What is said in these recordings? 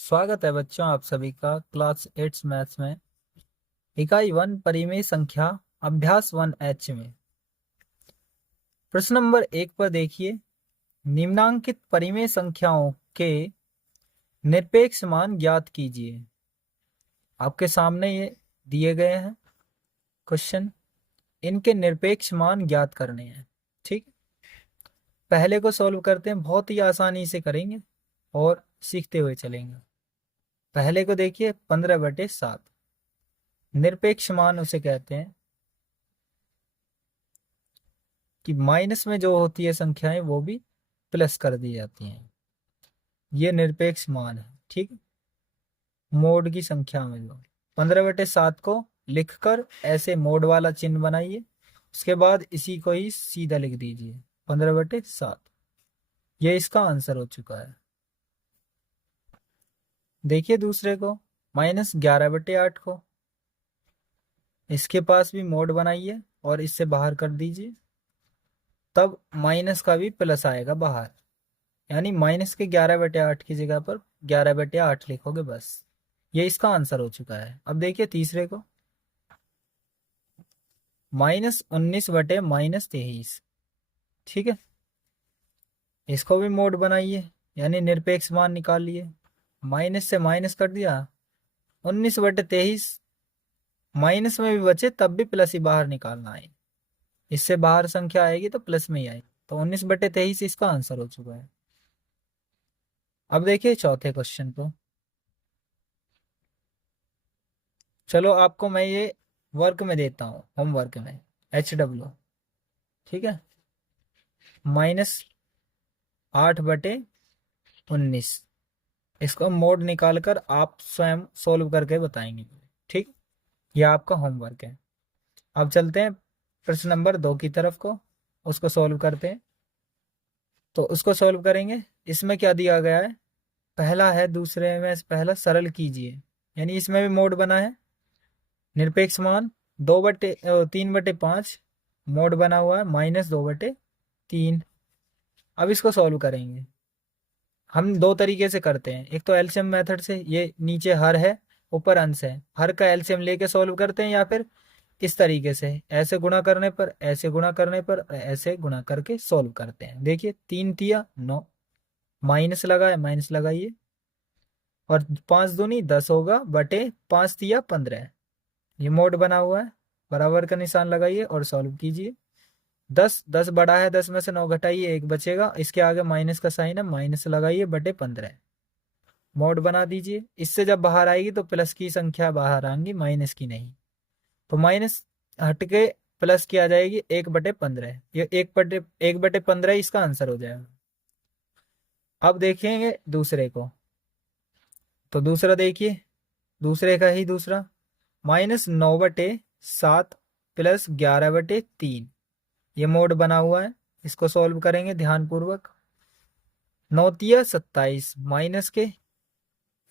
स्वागत है बच्चों आप सभी का क्लास 8 मैथ्स में इकाई 1 परिमेय संख्या अभ्यास 1H में। प्रश्न नंबर 1 पर देखिए, निम्नांकित परिमेय संख्याओं के निरपेक्ष मान ज्ञात कीजिए। आपके सामने ये दिए गए हैं क्वेश्चन, इनके निरपेक्ष मान ज्ञात करने हैं। ठीक, पहले को सॉल्व करते हैं, बहुत ही आसानी से करेंगे और सीखते हुए चलेंगे। पहले को देखिए, 15/7 निरपेक्ष मान उसे कहते हैं कि माइनस में जो होती है संख्याएं वो भी प्लस कर दी जाती हैं। ये निरपेक्ष मान है। ठीक, मोड की संख्या में जो 15/7 को लिखकर ऐसे मोड वाला चिन्ह बनाइए, उसके बाद इसी को ही सीधा लिख दीजिए 15/7। ये इसका आंसर हो चुका है। देखिए दूसरे को, -11/8 को इसके पास भी मोड बनाइए और इससे बाहर कर दीजिए, तब माइनस का भी प्लस आएगा बाहर, यानी -11/8 की जगह पर 11/8 लिखोगे बस। ये इसका आंसर हो चुका है। अब देखिए तीसरे को, -19/-23। ठीक है, इसको भी मोड बनाइए, यानी निरपेक्ष मान निकाल लिए। माइनस से माइनस कर दिया, 19/23 माइनस में भी बचे तब भी प्लस ही बाहर निकालना है। इससे बाहर संख्या आएगी तो प्लस में ही आएगी, तो 19/23 इसका आंसर हो चुका है। अब देखिए चौथे क्वेश्चन को। चलो आपको मैं ये वर्क में देता हूँ, होमवर्क में HW। ठीक है, -8/19 इसको मोड निकालकर आप स्वयं सोल्व करके बताएंगे। ठीक, यह आपका होमवर्क है। अब चलते हैं प्रश्न नंबर 2 की तरफ को, उसको सोल्व करते हैं। तो उसको सोल्व करेंगे। इसमें क्या दिया गया है, पहला है, दूसरे में पहला सरल कीजिए, यानी इसमें भी मोड बना है। निरपेक्ष मान 3/5 मोड बना हुआ है, -2/3। अब इसको सॉल्व करेंगे। हम दो तरीके से करते हैं, एक तो एलसीएम मेथड से, ये नीचे हर है ऊपर अंश है, हर का एलसीएम लेके सॉल्व करते हैं, या फिर इस तरीके से ऐसे गुणा करने पर, ऐसे गुणा करने पर, ऐसे गुणा करके सॉल्व करते हैं। देखिए 3×3 = 9, माइनस लगाए, माइनस लगाइए, और 5×2 = 10 होगा, बटे 5×3 = 15। ये मोड बना हुआ है, बराबर का निशान लगाइए और सॉल्व कीजिए। 10 बड़ा है, 10 में से 9 घटाइए, 1 बचेगा, इसके आगे माइनस का साइन है, माइनस लगाइए, बटे 15 मोड बना दीजिए। इससे जब बाहर आएगी तो प्लस की संख्या बाहर आएंगी, माइनस की नहीं। तो माइनस हटके प्लस की आ जाएगी, 1/15। ये 1/15 इसका आंसर हो जाएगा। अब देखेंगे दूसरे को, तो दूसरा देखिए, दूसरे का ही दूसरा, -9/7 + 11/3। ये मोड बना हुआ है, इसको सॉल्व करेंगे ध्यानपूर्वक। 9×3 = 27, माइनस के,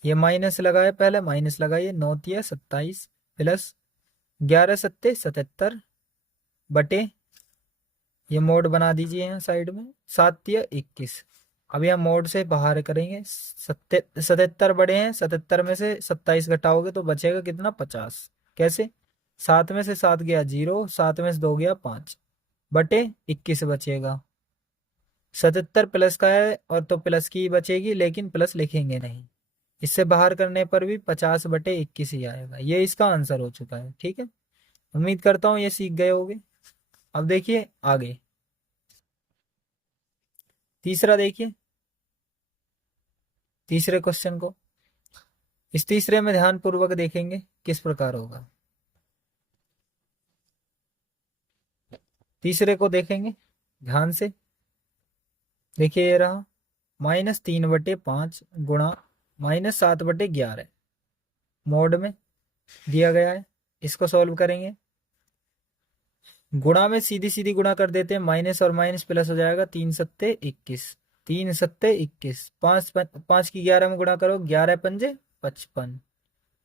ये माइनस लगाए, पहले माइनस लगाइए, 9×3 = 27 + 11×7 = 77, बटे, ये मोड बना दीजिए यहाँ साइड में, 7×3 = 21। अब यहाँ मोड से बाहर करेंगे, 77 बड़े हैं, 77 में से 27 घटाओगे तो बचेगा कितना, 50। कैसे, 7 में से 7 गया 0, 7 में से 2 गया 5, बटे 21 बचेगा। 77 प्लस का है और तो प्लस की बचेगी, लेकिन प्लस लिखेंगे नहीं, इससे बाहर करने पर भी 50/21 ही आएगा। ये इसका आंसर हो चुका है। ठीक है, उम्मीद करता हूँ ये सीख गए होगे। अब देखिए आगे, तीसरा देखिए, तीसरे क्वेश्चन को। इस तीसरे में ध्यान पूर्वक देखेंगे किस प्रकार होगा। तीसरे को देखेंगे ध्यान से, देखिए ये रहा, -3/5 गुणा -7/11 मोड में दिया गया है। इसको सॉल्व करेंगे, गुणा में सीधी सीधी गुणा कर देते हैं, माइनस और माइनस प्लस हो जाएगा, 3×7 = 21, 3×7 = 21, 5 की 11 में गुणा करो, 11×5 = 55।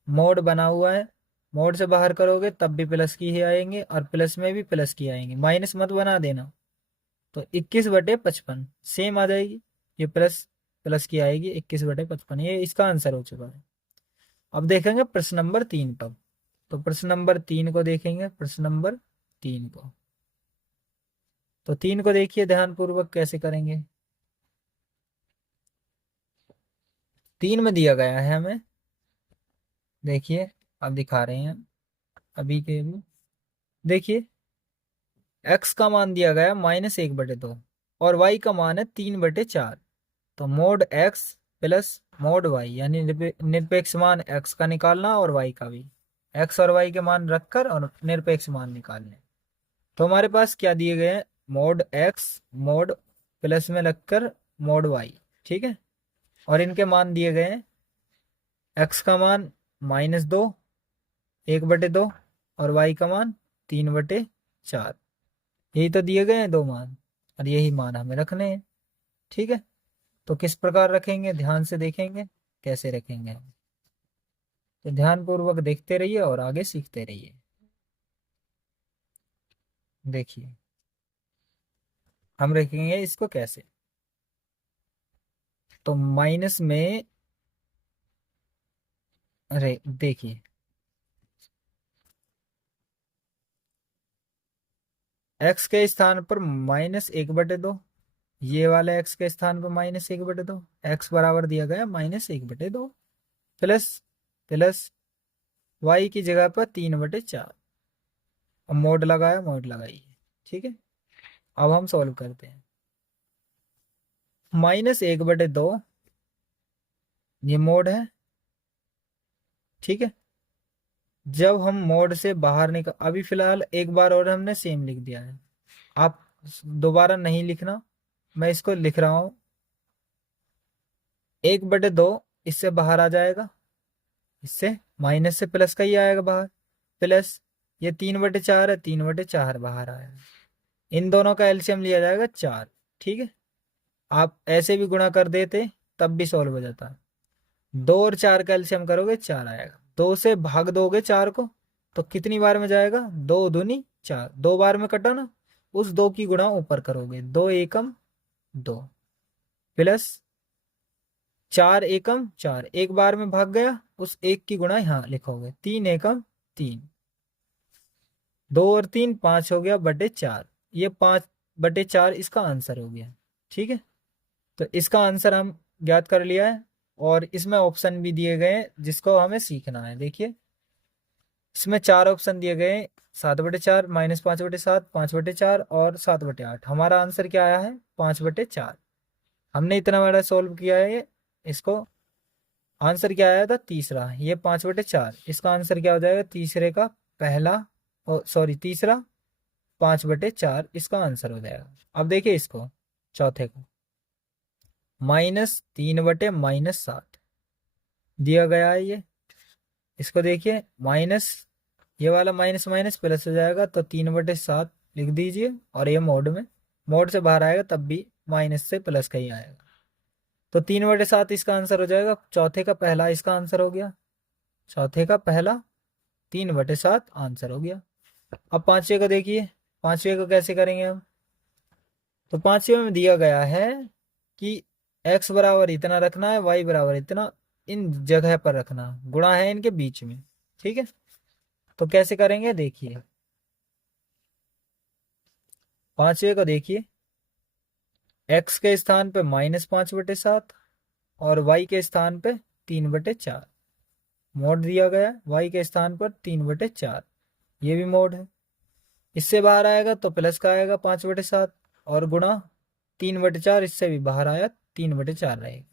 मोड बना हुआ है, मोड से बाहर करोगे तब भी प्लस की ही आएंगे, और प्लस में भी प्लस की आएंगे, माइनस मत बना देना। तो 21/55 सेम आ जाएगी, ये प्लस प्लस की आएगी 21/55, ये इसका आंसर हो चुका है। अब देखेंगे प्रश्न नंबर 3 पर। तो प्रश्न नंबर 3 को देखेंगे, प्रश्न नंबर 3 को। तो 3 को देखिए ध्यानपूर्वक कैसे करेंगे। 3 में दिया गया है हमें, देखिए अब दिखा रहे हैं अभी के भी। देखिए x का मान दिया गया -1/2 और y का मान है 3/4। तो mode x plus mode y, यानी निरपेक्ष मान x का निकालना और y का भी, x और y के मान रखकर और निरपेक्ष मान निकालने। तो हमारे पास क्या दिए गए हैं, मोड x मोड प्लस में रखकर मोड y, ठीक है। और इनके मान दिए गए हैं, x का मान -2 1/2 और y का मान 3/4। यही तो दिए गए हैं दो मान, और यही मान हमें रखने हैं, ठीक है। तो किस प्रकार रखेंगे, ध्यान से देखेंगे कैसे रखेंगे। तो ध्यान पूर्वक देखते रहिए और आगे सीखते रहिए। देखिए हम रखेंगे इसको कैसे। तो माइनस में, अरे देखिए x के स्थान पर -1/2, ये वाले x के स्थान पर -1/2, x बराबर दिया गया -1/2 प्लस प्लस y की जगह पर 3/4। अब मोड लगाया, मोड लगाइए, ठीक है। अब हम सॉल्व करते हैं। -1/2 ये मोड है, ठीक है। जब हम मोड से बाहर निकल, अभी फिलहाल एक बार और हमने सेम लिख दिया है, आप दोबारा नहीं लिखना, मैं इसको लिख रहा हूं। 1/2 इससे बाहर आ जाएगा, इससे माइनस से प्लस का ही आएगा बाहर, प्लस ये 3/4 है, 3/4 बाहर आएगा। इन दोनों का एलसीएम लिया जाएगा 4, ठीक है। आप ऐसे भी गुणा कर देते तब भी सॉल्व हो जाता। 2 और 4 का एलसीएम करोगे 4 आएगा, 2 से भाग दोगे 4 को तो कितनी बार में जाएगा, 2 दूनी 4, 2 बार में कटा ना, उस 2 की गुणा ऊपर करोगे, 2 एकम 2 प्लस 4 एकम 4, एक बार में भाग गया, उस एक की गुणा यहाँ लिखोगे, 3 एकम 3, 2 और 3 5 हो गया बटे 4, ये 5/4 इसका आंसर हो गया, ठीक है। तो इसका आंसर हम ज्ञात कर लिया है, और इसमें ऑप्शन भी दिए गए हैं जिसको हमें सीखना है। देखिए इसमें 4 ऑप्शन दिए गए हैं, 7/4, -5/7, 5/4 और 7/8। हमारा आंसर क्या आया है, 5/4। हमने इतना बड़ा सॉल्व किया है इसको, आंसर क्या आया था, तीसरा, ये 5/4, इसका आंसर क्या हो जाएगा, तीसरे का पहला, सॉरी तीसरा 5/4 इसका आंसर हो जाएगा। अब देखिए इसको, चौथे को, -3/-7 दिया गया है ये, इसको देखिए माइनस, ये वाला माइनस माइनस प्लस हो जाएगा, तो 3/7 लिख दीजिए, और ये मोड में, मोड से बाहर आएगा तब भी माइनस से प्लस का ही आएगा। तो 3/7 इसका आंसर हो जाएगा, चौथे का पहला इसका आंसर हो गया, चौथे का पहला 3/7 आंसर हो गया। अब पांचवे को देखिए, पांचवे को कैसे करेंगे हम। तो पांचवे में दिया गया है कि x बराबर इतना रखना है, y बराबर इतना, इन जगह पर रखना, गुणा है इनके बीच में, ठीक है। तो कैसे करेंगे देखिए, पांचवे को देखिए, x के स्थान पे -5/7 और y के स्थान पे 3/4, मोड दिया गया y के स्थान पर 3/4, ये भी मोड है। इससे बाहर आएगा तो प्लस का आएगा 5/7, और गुणा 3/4, इससे भी बाहर आया 3/4 रहेगा,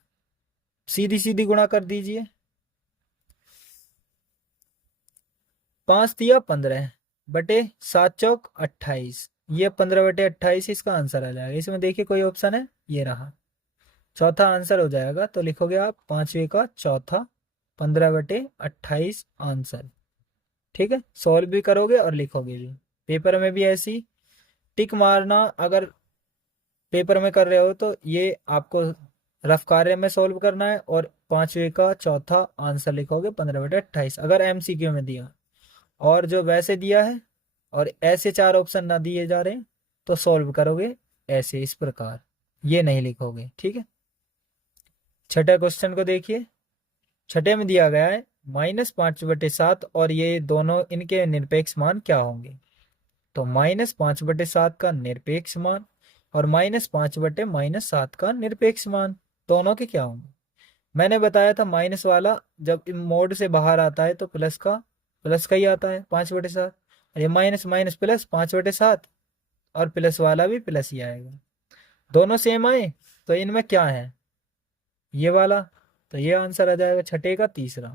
सीधी सीधी गुणा कर दीजिए, 5 दिया 15 बटे 7 चौक 28, ये 15/28 इसका आंसर आ जाएगा। इसमें देखिए कोई ऑप्शन है, ये रहा, चौथा आंसर हो जाएगा। तो लिखोगे आप पांचवे का चौथा 15/28 आंसर, ठीक है। सॉल्व भी करोगे और लिखोगे भी, पेपर में भी ऐसी टिक मारना, अगर पेपर में कर रहे हो तो ये आपको रफ कार्य में सॉल्व करना है, और पांचवे का चौथा आंसर लिखोगे 15/28, अगर एमसीक्यू में दिया। और जो वैसे दिया है और ऐसे 4 ऑप्शन ना दिए जा रहे हैं तो सॉल्व करोगे ऐसे, इस प्रकार, ये नहीं लिखोगे, ठीक है। छठे क्वेश्चन को देखिए। छठे में दिया गया है -5/7 और ये दोनों इनके निरपेक्ष मान क्या होंगे। तो -5/7 का निरपेक्ष मान और -5/-7 का निरपेक्ष मान दोनों के क्या होंगे। मैंने बताया था माइनस वाला जब मोड से बाहर आता है तो प्लस का ही आता है 5/7, और ये माइनस माइनस प्लस 5/7, और प्लस वाला भी प्लस ही आएगा। दोनों सेम आए तो इनमें क्या है, ये वाला, तो ये आंसर आ जाएगा छठे का तीसरा,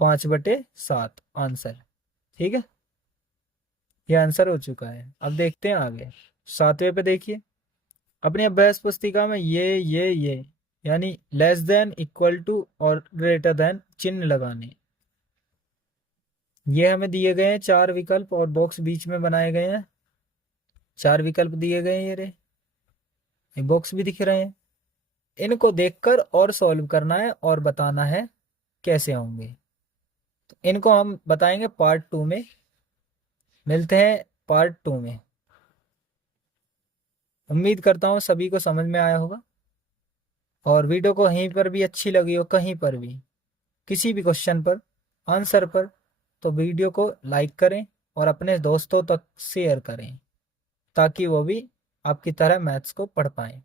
5/7 आंसर। ठीक है, ये आंसर हो चुका है। अब देखते हैं आगे। सातवें पे देखिए, अपनी अभ्यास पुस्तिका में ये यानी लेस देन, इक्वल टू और ग्रेटर देन चिन्ह लगाने, ये हमें दिए गए हैं 4 विकल्प और बॉक्स बीच में बनाए गए हैं। 4 विकल्प दिए गए हैं, ये बॉक्स भी दिख रहे हैं। इनको देखकर और सॉल्व करना है और बताना है कैसे होंगे। तो इनको हम बताएंगे पार्ट 2 में। मिलते हैं पार्ट 2 में। उम्मीद करता हूँ सभी को समझ में आया होगा, और वीडियो को कहीं पर भी अच्छी लगी हो, कहीं पर भी किसी भी क्वेश्चन पर आंसर पर, तो वीडियो को लाइक करें और अपने दोस्तों तक शेयर करें ताकि वो भी आपकी तरह मैथ्स को पढ़ पाएं।